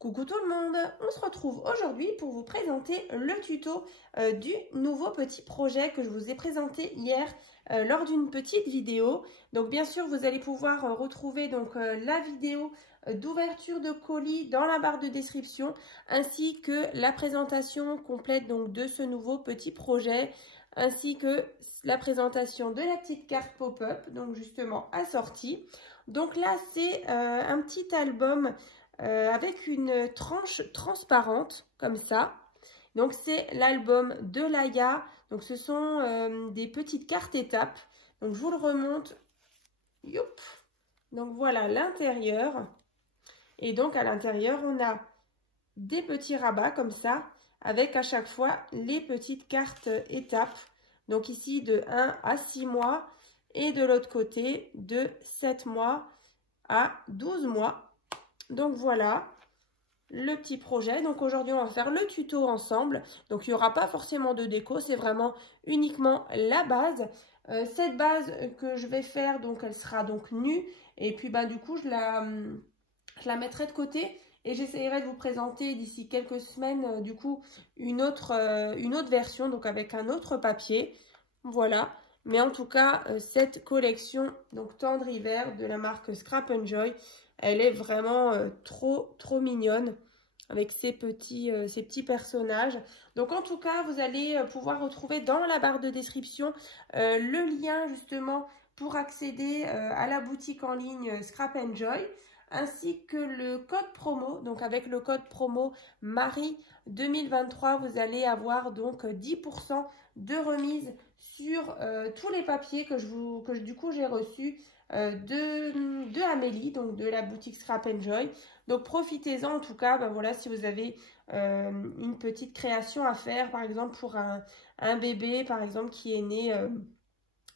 Coucou tout le monde, on se retrouve aujourd'hui pour vous présenter le tuto du nouveau petit projet que je vous ai présenté hier lors d'une petite vidéo. Donc bien sûr vous allez pouvoir retrouver donc la vidéo d'ouverture de colis dans la barre de description ainsi que la présentation complète donc de ce nouveau petit projet ainsi que la présentation de la petite carte pop-up donc justement assortie. Donc là c'est un petit album avec une tranche transparente comme ça. Donc c'est l'album de Laïa. Donc ce sont des petites cartes étapes. Donc je vous le remonte. Youp. Donc voilà l'intérieur. Et donc à l'intérieur on a des petits rabats comme ça avec à chaque fois les petites cartes étapes. Donc ici de 1 à 6 mois et de l'autre côté de 7 mois à 12 mois. Donc voilà le petit projet. Donc aujourd'hui on va faire le tuto ensemble. Donc il n'y aura pas forcément de déco, c'est vraiment uniquement la base. Cette base que je vais faire, donc elle sera donc nue. Et puis bah du coup je la mettrai de côté. Et j'essaierai de vous présenter d'ici quelques semaines du coup une autre version, donc avec un autre papier. Voilà. Mais en tout cas, cette collection donc tendre hiver de la marque Scrap & Joy, elle est vraiment trop mignonne avec ces petits personnages. Donc en tout cas, vous allez pouvoir retrouver dans la barre de description le lien justement pour accéder à la boutique en ligne Scrap & Joy ainsi que le code promo. Donc avec le code promo Marie 2023, vous allez avoir donc 10% de remise sur tous les papiers que du coup j'ai reçus de Amélie, donc de la boutique Scrap & Joy. Donc profitez-en en tout cas, ben voilà, si vous avez une petite création à faire, par exemple pour un bébé par exemple qui est né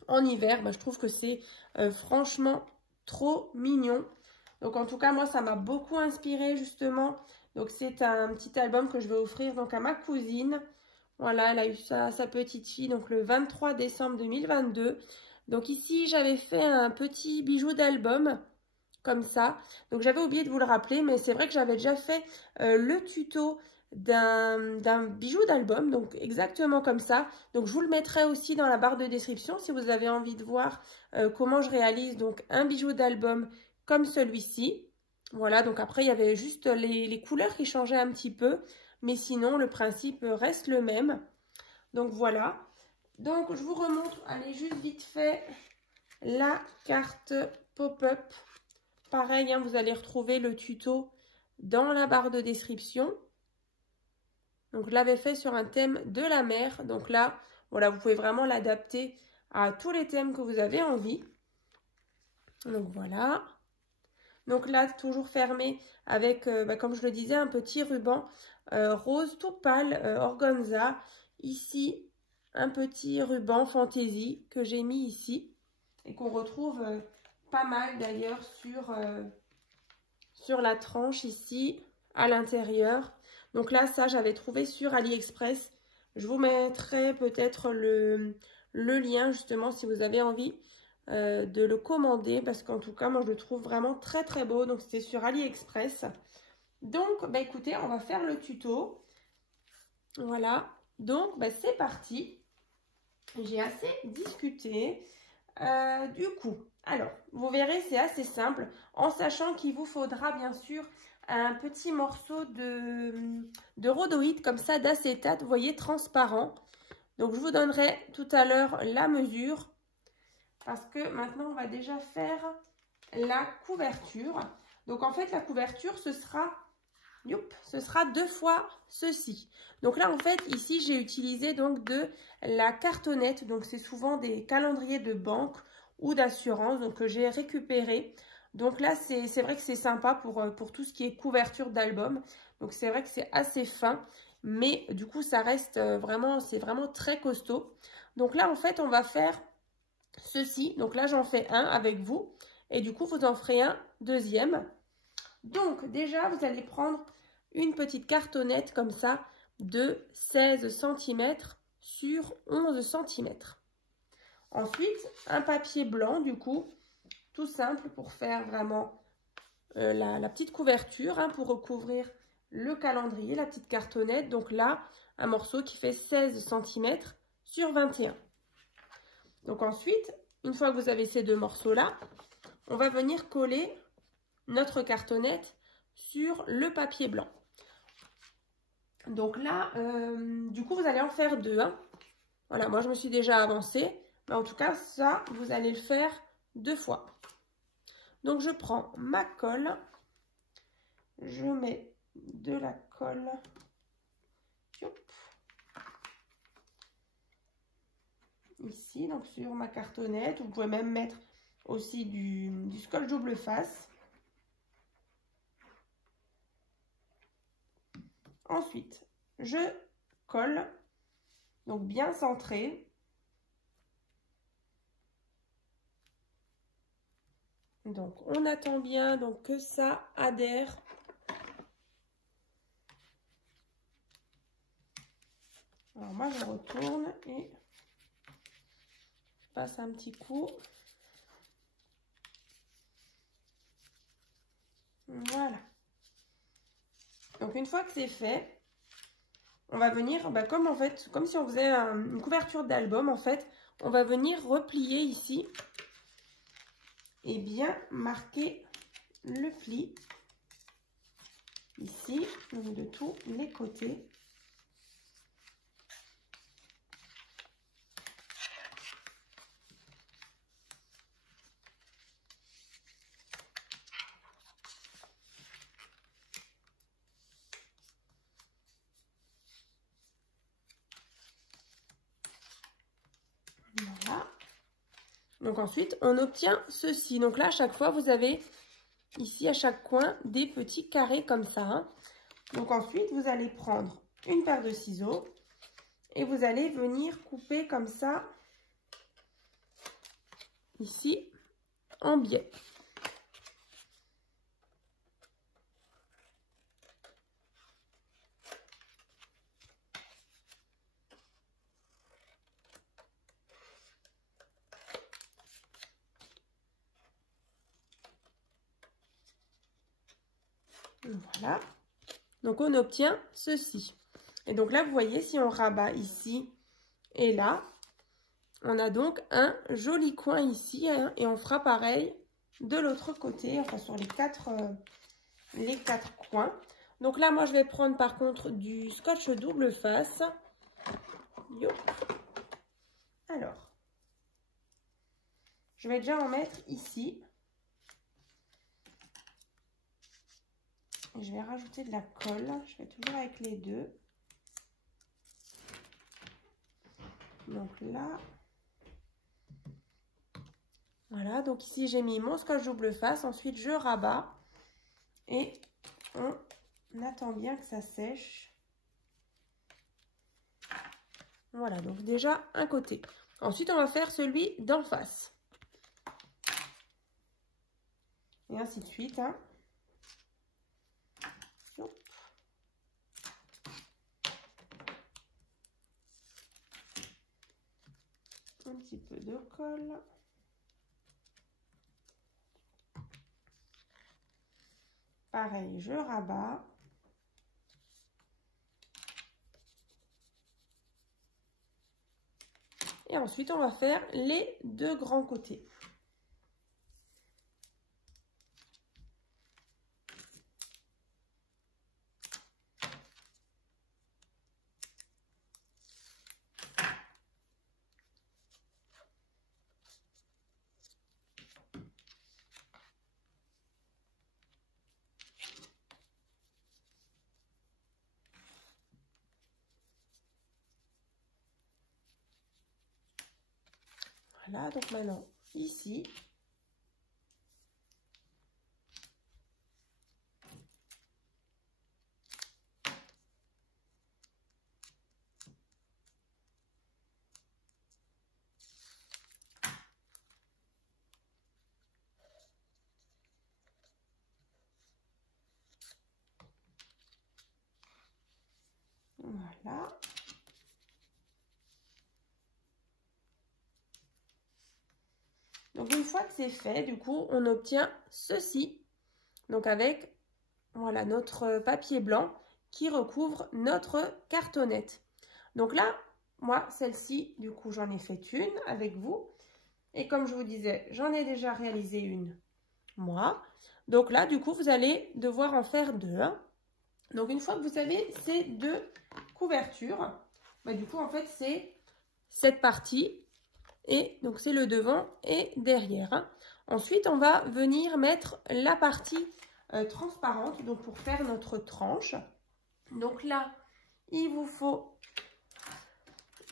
en hiver, ben je trouve que c'est franchement trop mignon. Donc en tout cas moi ça m'a beaucoup inspiré justement. Donc c'est un petit album que je vais offrir donc à ma cousine. Voilà, elle a eu sa petite fille donc le 23 décembre 2022. Donc ici j'avais fait un petit bijou d'album comme ça. Donc j'avais oublié de vous le rappeler, mais c'est vrai que j'avais déjà fait le tuto d'un bijou d'album, donc exactement comme ça. Donc je vous le mettrai aussi dans la barre de description si vous avez envie de voir comment je réalise donc un bijou d'album comme celui-ci. Voilà, donc après il y avait juste les couleurs qui changeaient un petit peu, mais sinon le principe reste le même. Donc voilà. Donc je vous remontre, allez juste vite fait, la carte pop-up. Pareil, hein, vous allez retrouver le tuto dans la barre de description. Donc je l'avais fait sur un thème de la mer. Donc là, voilà, vous pouvez vraiment l'adapter à tous les thèmes que vous avez envie. Donc voilà. Donc là, toujours fermé avec, comme je le disais, un petit ruban rose tout pâle, organza. Ici, un petit ruban fantaisie que j'ai mis ici et qu'on retrouve pas mal d'ailleurs sur la tranche ici à l'intérieur. Donc là, ça, j'avais trouvé sur AliExpress. Je vous mettrai peut-être le lien justement si vous avez envie de le commander parce qu'en tout cas moi je le trouve vraiment très beau. Donc c'était sur AliExpress. Donc bah écoutez, on va faire le tuto. Voilà, donc bah, c'est parti. J'ai assez discuté du coup. Alors vous verrez, c'est assez simple en sachant qu'il vous faudra bien sûr un petit morceau de rhodoïde comme ça, d'acétate, vous voyez, transparent. Donc je vous donnerai tout à l'heure la mesure. Parce que maintenant, on va déjà faire la couverture. Donc, en fait, la couverture, ce sera 2 fois ceci. Donc là, en fait, ici, j'ai utilisé donc de la cartonnette. Donc, c'est souvent des calendriers de banque ou d'assurance donc que j'ai récupéré. Donc là, c'est vrai que c'est sympa pour tout ce qui est couverture d'album. Donc, c'est vrai que c'est assez fin. Mais du coup, ça reste vraiment, c'est vraiment très costaud. Donc là, en fait, on va faire ceci. Donc là, j'en fais un avec vous. Et du coup, vous en ferez un deuxième. Donc, déjà, vous allez prendre une petite cartonnette comme ça de 16 cm sur 11 cm. Ensuite, un papier blanc, du coup, tout simple pour faire vraiment la petite couverture, hein, pour recouvrir le calendrier, la petite cartonnette. Donc là, un morceau qui fait 16 cm sur 21. Donc ensuite, une fois que vous avez ces deux morceaux-là, on va venir coller notre cartonnette sur le papier blanc. Donc là, du coup, vous allez en faire deux. Hein. Voilà, moi je me suis déjà avancée. Mais en tout cas, ça, vous allez le faire deux fois. Donc je prends ma colle. Je mets de la colle. Ici, donc sur ma cartonnette. Vous pouvez même mettre aussi du scotch double face. Ensuite, je colle, donc bien centré. Donc, on attend bien donc, que ça adhère. Alors, moi, je retourne et je passe un petit coup. Voilà. Donc, une fois que c'est fait, on va venir, comme si on faisait une couverture d'album, en fait, on va venir replier ici et bien marquer le pli ici, donc de tous les côtés. Voilà. Donc ensuite, on obtient ceci. Donc là, à chaque fois, vous avez ici, à chaque coin, des petits carrés comme ça. Hein. Donc ensuite, vous allez prendre une paire de ciseaux et vous allez venir couper comme ça, ici, en biais. Voilà. Donc, on obtient ceci. Et donc là, vous voyez, si on rabat ici et là, on a donc un joli coin ici. Hein, et on fera pareil de l'autre côté, enfin sur les quatre coins. Donc là, moi, je vais prendre par contre du scotch double face. Yo. Alors, je vais déjà en mettre ici. Et je vais rajouter de la colle. Je fais toujours avec les deux. Donc là, voilà. Donc ici, j'ai mis mon scotch double face. Ensuite, je rabats. Et on attend bien que ça sèche. Voilà, donc déjà un côté. Ensuite, on va faire celui d'en face. Et ainsi de suite. Hein. Un petit peu de colle. Pareil, je rabats. Et ensuite, on va faire les deux grands côtés. Voilà, donc maintenant, ici, voilà. Donc, une fois que c'est fait, du coup, on obtient ceci. Donc, avec, voilà, notre papier blanc. qui recouvre notre cartonnette. Donc là, moi, celle-ci, du coup, j'en ai fait une avec vous. Et comme je vous disais, j'en ai déjà réalisé une, moi. Donc là, du coup, vous allez devoir en faire deux. Hein. Donc, une fois que vous avez ces deux couvertures, bah, du coup, en fait, c'est cette partie. Et donc, c'est le devant et derrière. Hein. Ensuite, on va venir mettre la partie transparente, donc pour faire notre tranche. Donc là, il vous faut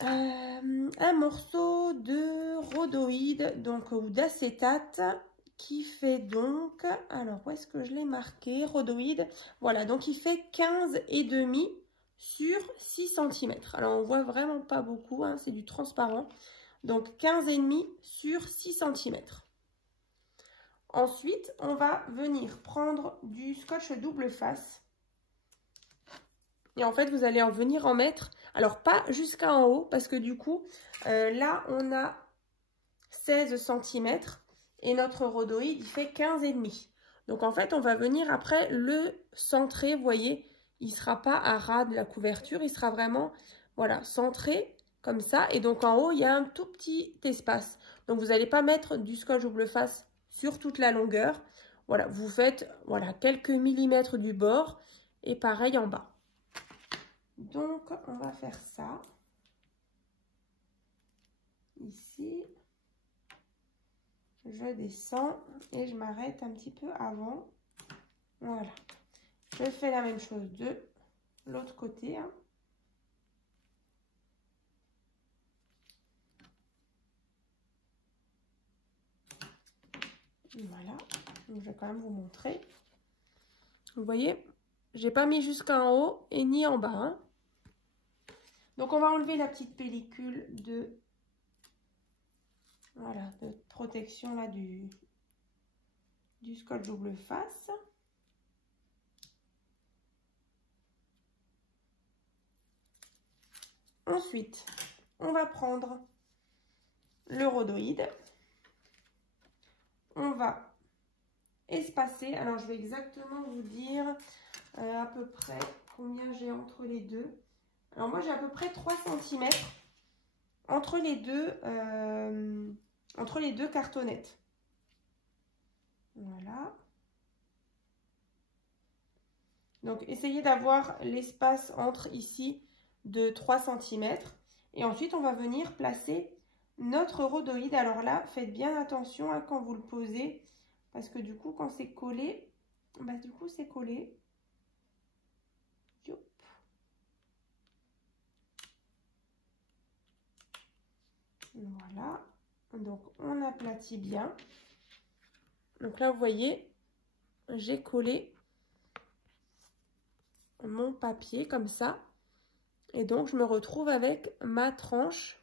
un morceau de rhodoïde, donc ou d'acétate, qui fait donc, alors où est-ce que je l'ai marqué, rhodoïde, voilà, donc il fait 15,5 sur 6 cm. Alors on voit vraiment pas beaucoup, hein, c'est du transparent, donc 15,5 sur 6 cm. Ensuite, on va venir prendre du scotch double face. Et en fait, vous allez venir en mettre, alors pas jusqu'en haut, parce que du coup, là, on a 16 cm et notre rhodoïde, il fait 15,5. Donc, en fait, on va venir après le centrer, vous voyez, il ne sera pas à ras de la couverture, il sera vraiment, voilà, centré comme ça. Et donc, en haut, il y a un tout petit espace. Donc, vous n'allez pas mettre du scotch double face sur toute la longueur. Voilà, vous faites, voilà, quelques millimètres du bord et pareil en bas. Donc, on va faire ça. Ici. Je descends et je m'arrête un petit peu avant. Voilà. Je fais la même chose de l'autre côté. Hein. Voilà. Donc, je vais quand même vous montrer. Vous voyez, j'ai pas mis jusqu'en haut et ni en bas. Hein. Donc, on va enlever la petite pellicule de, voilà, de protection là du scotch double face. Ensuite, on va prendre le rhodoïde. On va espacer. Alors, je vais exactement vous dire à peu près combien j'ai entre les deux. Alors, moi, j'ai à peu près 3 cm entre les deux cartonnettes. Voilà. Donc, essayez d'avoir l'espace entre ici de 3 cm. Et ensuite, on va venir placer notre rhodoïde. Alors là, faites bien attention hein, quand vous le posez. Parce que du coup, quand c'est collé, bah, du coup, c'est collé. Voilà. Donc, on aplatit bien. Donc là, vous voyez, j'ai collé mon papier comme ça. Et donc, je me retrouve avec ma tranche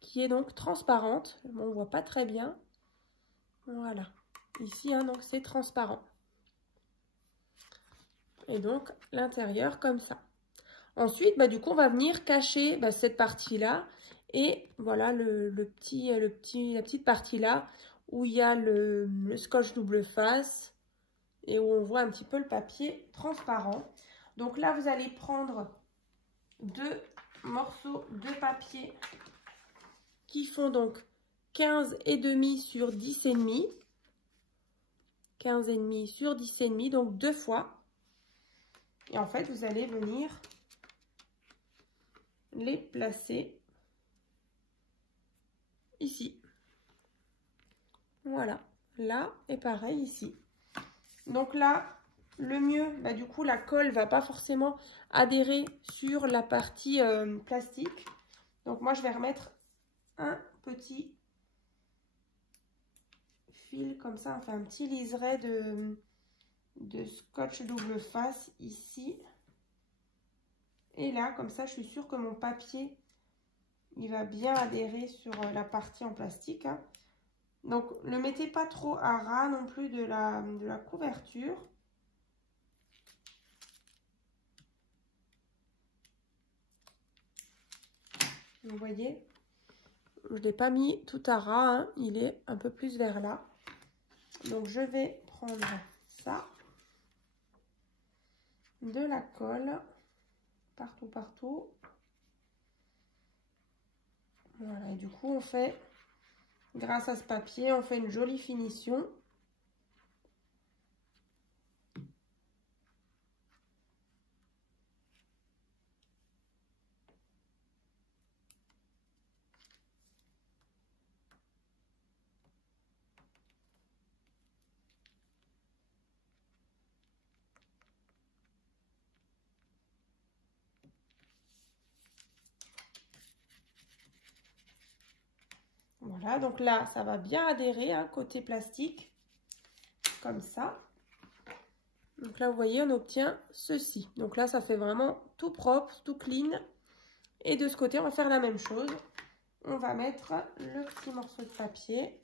qui est donc transparente. Bon, on ne voit pas très bien. Voilà. Ici, hein, donc c'est transparent. Et donc, l'intérieur comme ça. Ensuite, bah, du coup, on va venir cacher bah, cette partie-là. Et voilà la petite partie là où il y a le scotch double face et où on voit un petit peu le papier transparent. Donc là, vous allez prendre deux morceaux de papier qui font donc 15,5 sur 10,5. 15,5 sur 10,5, donc deux fois. Et en fait, vous allez venir les placer ici. Voilà. Là, et pareil ici. Donc là, le mieux, bah, du coup, la colle va pas forcément adhérer sur la partie plastique. Donc moi, je vais remettre un petit fil comme ça, enfin un petit liseré de scotch double face ici. Et là, comme ça, je suis sûre que mon papier, il va bien adhérer sur la partie en plastique. Hein. Donc, ne mettez pas trop à ras non plus de la couverture. Vous voyez, je ne l'ai pas mis tout à ras, hein, il est un peu plus vers là. Donc, je vais prendre ça. de la colle partout. Voilà, et du coup on fait, grâce à ce papier, on fait une jolie finition. Voilà, donc là, ça va bien adhérer, hein, côté plastique, comme ça. Donc là, vous voyez, on obtient ceci. Donc là, ça fait vraiment tout propre, tout clean. Et de ce côté, on va faire la même chose. On va mettre le petit morceau de papier.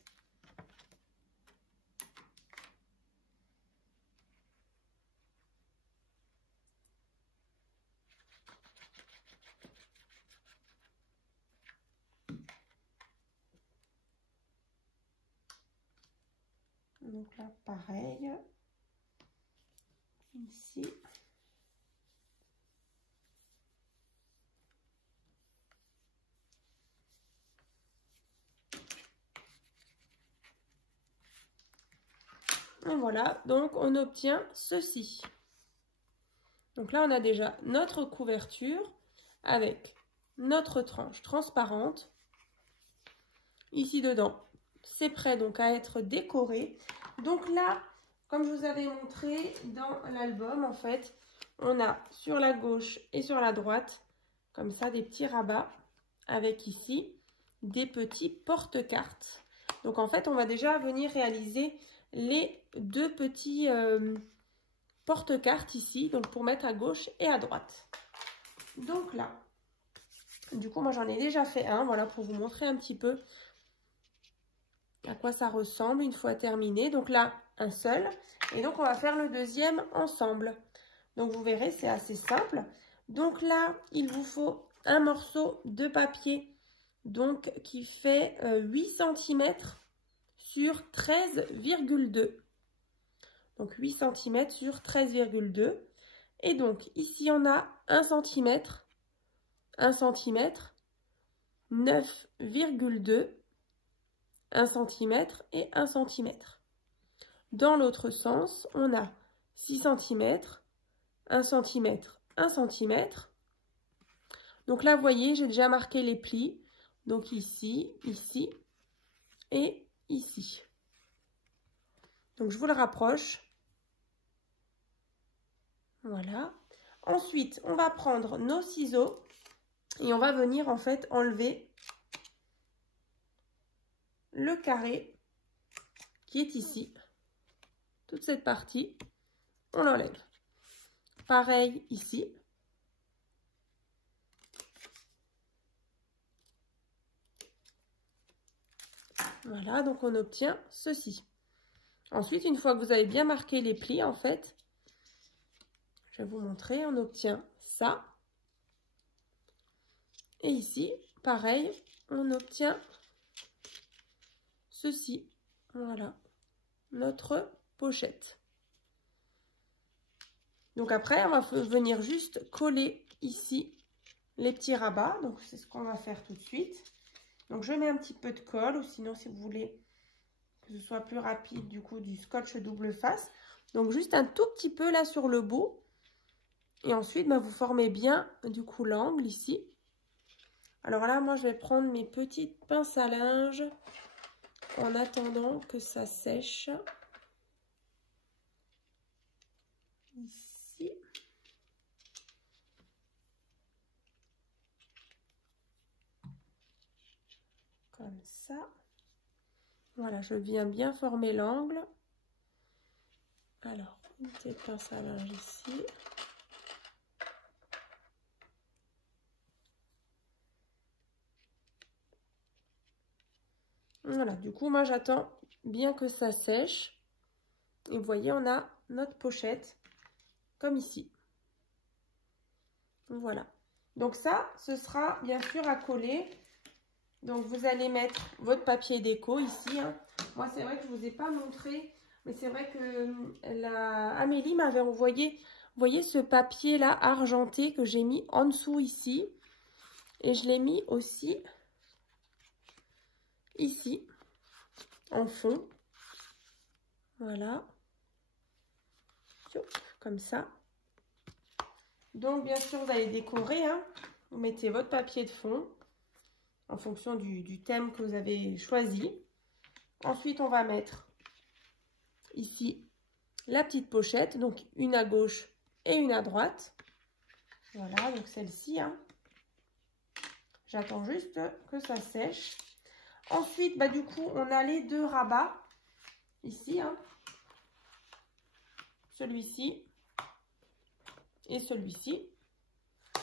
Donc là, pareil. Ici. Et voilà, donc on obtient ceci. Donc là, on a déjà notre couverture avec notre tranche transparente. Ici dedans, c'est prêt donc à être décoré. Donc là, comme je vous avais montré dans l'album, en fait, on a sur la gauche et sur la droite, comme ça, des petits rabats avec ici des petits porte-cartes. Donc en fait, on va déjà venir réaliser les deux petits porte-cartes ici, donc pour mettre à gauche et à droite. Donc là, du coup, moi j'en ai déjà fait un, voilà, pour vous montrer un petit peu à quoi ça ressemble une fois terminé. Donc là, un seul, et donc on va faire le deuxième ensemble. Donc vous verrez, c'est assez simple. Donc là, il vous faut un morceau de papier, donc qui fait 8 cm sur 13,2. Donc 8 cm sur 13,2. Et donc ici on a 1 cm, 1 cm, 9,2, 1 cm et 1 cm. Dans l'autre sens, on a 6 cm, 1 cm, 1 cm. Donc là, vous voyez, j'ai déjà marqué les plis. Donc ici, ici et ici. Donc je vous le rapproche. Voilà. Ensuite, on va prendre nos ciseaux et on va venir en fait enlever le carré qui est ici. Toute cette partie, on l'enlève. Pareil ici. Voilà, donc on obtient ceci. Ensuite, une fois que vous avez bien marqué les plis, en fait, je vais vous montrer, on obtient ça. Et ici, pareil, on obtient ceci. Voilà, notre pochette. Donc après, on va venir juste coller ici les petits rabats. Donc c'est ce qu'on va faire tout de suite. Donc je mets un petit peu de colle, ou sinon si vous voulez que ce soit plus rapide, du coup du scotch double face. Donc juste un tout petit peu là sur le bout. Et ensuite, vous formez bien du coup l'angle ici. Alors là, moi je vais prendre mes petites pinces à linge en attendant que ça sèche. Ici. Comme ça. Voilà, je viens bien former l'angle. Alors, une petite pince à linge ici. Voilà, du coup, moi j'attends bien que ça sèche. Et vous voyez, on a notre pochette comme ici. Voilà. Donc ça, ce sera bien sûr à coller. Donc vous allez mettre votre papier déco ici. Hein. Moi, c'est vrai que je ne vous ai pas montré, mais c'est vrai que Amélie m'avait envoyé Vous voyez ce papier là argenté que j'ai mis en dessous ici. Et je l'ai mis aussi ici, en fond. Voilà. Comme ça. Donc, bien sûr, vous allez décorer. Hein. Vous mettez votre papier de fond en fonction du thème que vous avez choisi. Ensuite, on va mettre ici la petite pochette. Donc, une à gauche et une à droite. Voilà, donc celle-ci. Hein. J'attends juste que ça sèche. Ensuite, bah, du coup, on a les deux rabats. Ici, hein. Celui-ci et celui-ci.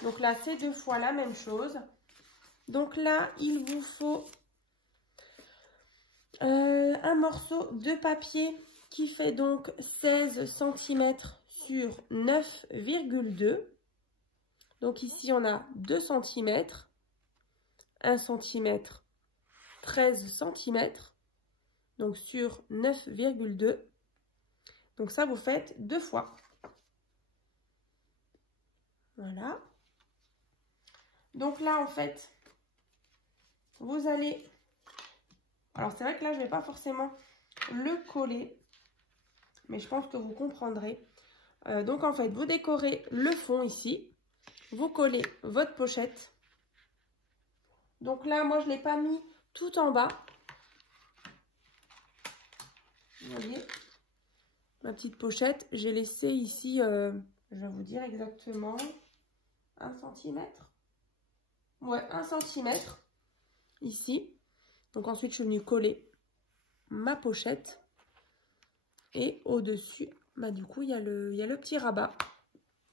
Donc là, c'est 2 fois la même chose. Donc là, il vous faut un morceau de papier qui fait donc 16 cm sur 9,2. Donc ici, on a 2 cm, 1 cm, 13 cm, donc sur 9,2. Donc ça, vous faites 2 fois. Voilà. Donc là, en fait, vous allez... Alors, c'est vrai que là, je ne vais pas forcément le coller, mais je pense que vous comprendrez. Donc, en fait, vous décorez le fond ici. Vous collez votre pochette. Donc là, moi, je ne l'ai pas mis tout en bas. Vous voyez, ma petite pochette, j'ai laissé ici, je vais vous dire exactement, 1 cm. Ouais, 1 cm ici. Donc ensuite, je suis venue coller ma pochette. Et au-dessus, bah, du coup, il y a le petit rabat.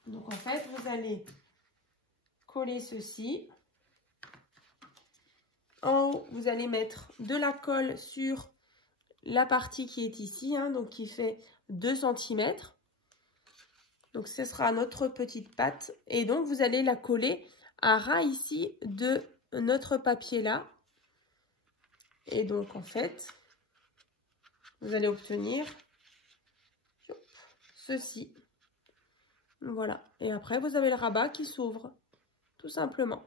Donc en fait, vous allez coller ceci. En haut, vous allez mettre de la colle sur la partie qui est ici, hein, donc qui fait 2 cm. Donc ce sera notre petite patte. Et donc, vous allez la coller à ras ici de notre papier là. Et donc, en fait, vous allez obtenir ceci. Voilà. Et après, vous avez le rabat qui s'ouvre, tout simplement.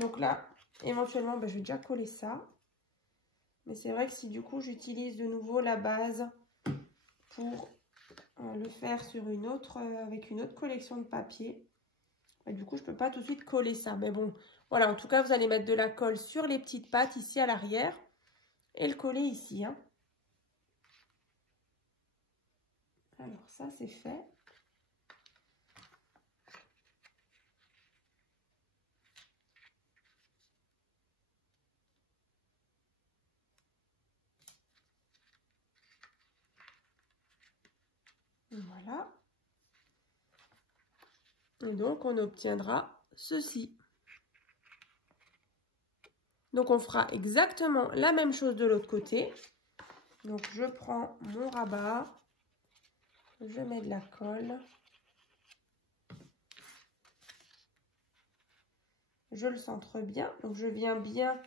Donc là, éventuellement, ben, je vais déjà coller ça. Mais c'est vrai que si du coup, j'utilise de nouveau la base pour le faire sur une autre, avec une autre collection de papier, ben, du coup, je ne peux pas tout de suite coller ça. Mais bon, voilà. En tout cas, vous allez mettre de la colle sur les petites pattes ici à l'arrière et le coller ici. Hein. Alors ça, c'est fait. Voilà. Et donc, on obtiendra ceci. Donc, on fera exactement la même chose de l'autre côté. Donc, je prends mon rabat. Je mets de la colle. Je le centre bien. Donc, je viens bien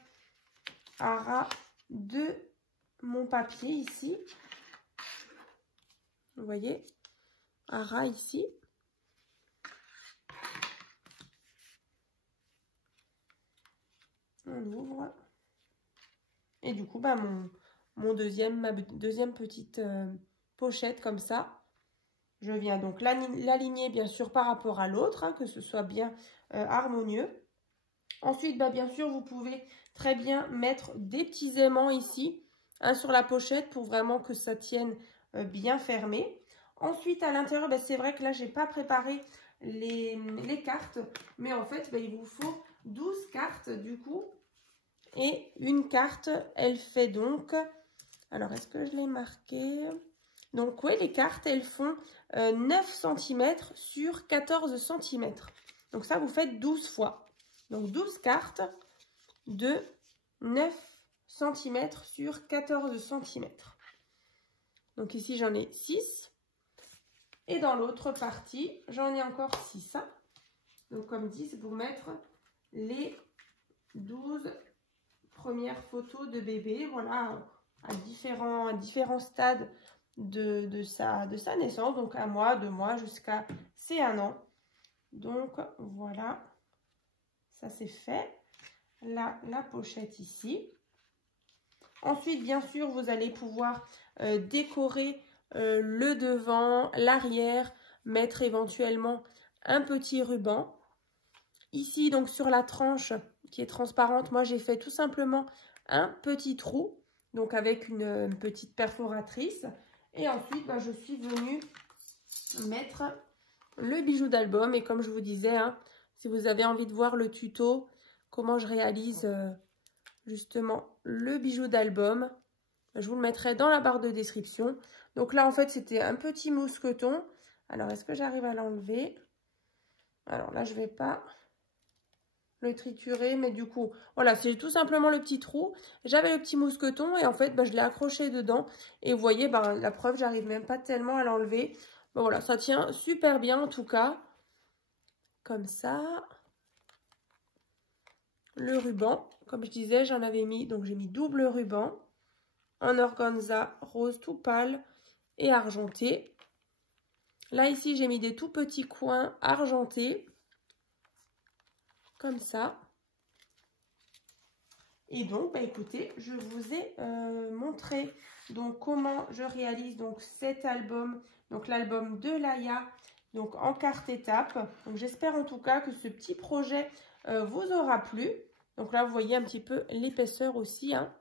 à ras de mon papier ici. Vous voyez, à ras ici. On ouvre. Et du coup, bah, ma deuxième petite pochette comme ça. Je viens donc l'aligner bien sûr par rapport à l'autre, hein, que ce soit bien harmonieux. Ensuite, bah, bien sûr, vous pouvez très bien mettre des petits aimants ici, hein, sur la pochette pour vraiment que ça tienne bien fermé. Ensuite, à l'intérieur, bah, c'est vrai que là, je n'ai pas préparé les cartes, mais en fait, bah, il vous faut 12 cartes du coup. Et une carte, elle fait donc... Alors, est-ce que je l'ai marqué? Donc, oui, les cartes, elles font 9 cm sur 14 cm. Donc, ça, vous faites 12 fois. Donc, 12 cartes de 9 cm sur 14 cm. Donc, ici, j'en ai 6. Et dans l'autre partie, j'en ai encore 6. Donc, comme dit, c'est pour mettre les 12 premières photos de bébé. Voilà, à différents stades de sa naissance, donc 1 mois, 2 mois, jusqu'à ses 1 an. Donc voilà, ça c'est fait. Là, la pochette ici. Ensuite, bien sûr, vous allez pouvoir décorer le devant, l'arrière, mettre éventuellement un petit ruban. Ici, donc sur la tranche qui est transparente, moi j'ai fait tout simplement un petit trou, donc avec une petite perforatrice. Et ensuite, je suis venue mettre le bijou d'album. Et comme je vous disais, hein, si vous avez envie de voir le tuto, comment je réalise justement le bijou d'album, je vous le mettrai dans la barre de description. Donc là, en fait, c'était un petit mousqueton. Alors, est-ce que j'arrive à l'enlever? Alors là, je ne vais pas le triturer, mais du coup, voilà, c'est tout simplement le petit trou. J'avais le petit mousqueton et en fait, je l'ai accroché dedans. Et vous voyez, la preuve, j'arrive même pas tellement à l'enlever. Bon, voilà, ça tient super bien en tout cas. Comme ça. Le ruban, comme je disais, j'en avais mis, donc j'ai mis double ruban en organza rose tout pâle et argenté. Là, ici, j'ai mis des tout petits coins argentés, comme ça. Et donc, écoutez, je vous ai montré donc comment je réalise donc cet album, donc l'album de Laïa, donc en 4 étapes. Donc, j'espère en tout cas que ce petit projet vous aura plu. Donc là, vous voyez un petit peu l'épaisseur aussi, hein.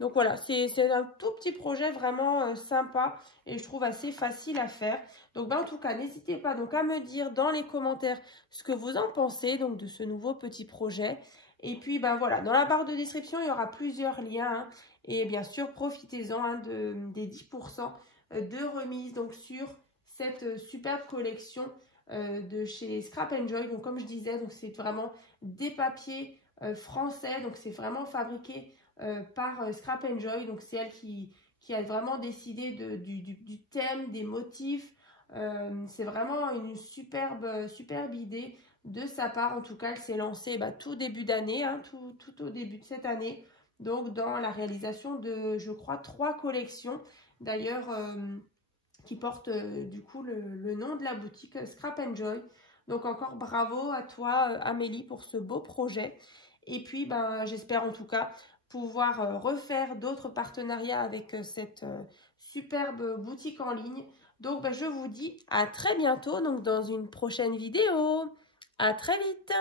Donc voilà, c'est un tout petit projet vraiment sympa et je trouve assez facile à faire. Donc en tout cas, n'hésitez pas donc à me dire dans les commentaires ce que vous en pensez donc de ce nouveau petit projet. Et puis voilà, dans la barre de description, il y aura plusieurs liens. Hein, et bien sûr, profitez-en hein, des 10% de remise donc sur cette superbe collection de chez Scrap Enjoy. Donc comme je disais, donc c'est vraiment des papiers français, donc c'est vraiment fabriqué par Scrap Enjoy. Donc c'est elle qui a vraiment décidé du thème, des motifs. C'est vraiment une superbe idée de sa part. En tout cas, elle s'est lancée tout début d'année, hein, tout au début de cette année. Donc dans la réalisation de, je crois, 3 collections. D'ailleurs, qui portent du coup le nom de la boutique Scrap Enjoy. Donc encore bravo à toi Amélie pour ce beau projet. Et puis j'espère en tout cas pouvoir refaire d'autres partenariats avec cette superbe boutique en ligne. Donc je vous dis à très bientôt donc dans une prochaine vidéo. À très vite!